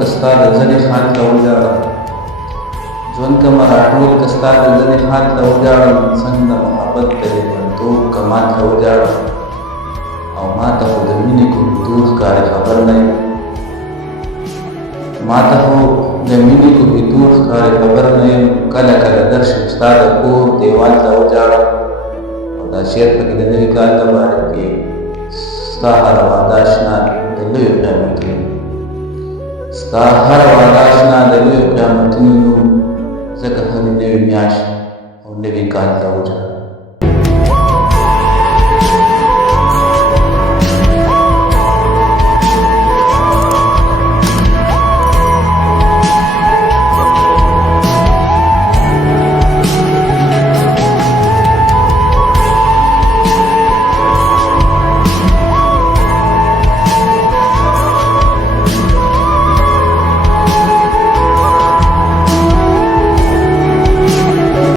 کستا د ځنې خان ته ولاړم ژوند که راټول کستا د ځنې خان ته ولاړم څنګه د محبت د لیونتوب که ما ته ولاړم او ما ته خو د مینې کوم دود ښکاري خبر نه یم ما ته خو د مینې کوم دود ښکاري خبر نه یم کله کله درشم ستا د کور دیوال ته ولاړم او دا شعر پکې د نوي کال لپاره کې ستا هره